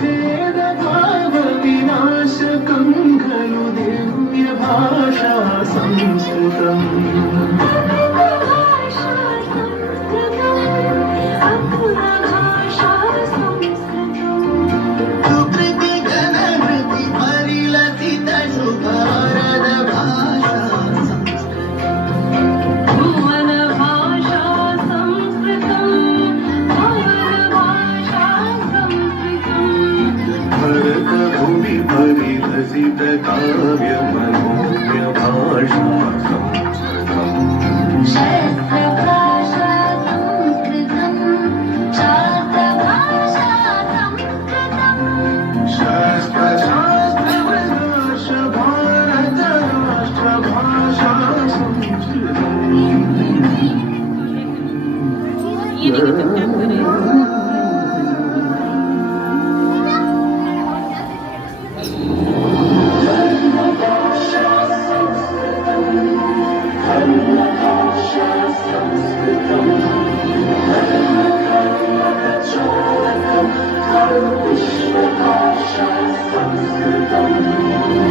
भेदभावविनाशकं खलु दिव्यभाषा संस्कृतम्। परिलसित काव्य मनोज्ञ भाषा संस्कृतम्। शस्त्रभाषा संस्कृतम्, शास्त्रभाषा संस्कृतम्। शस्त्रशास्त्रविनाश भारत राष्ट्रभाषा संस्कृतम्। विश्वभाषा संस्कृतम्।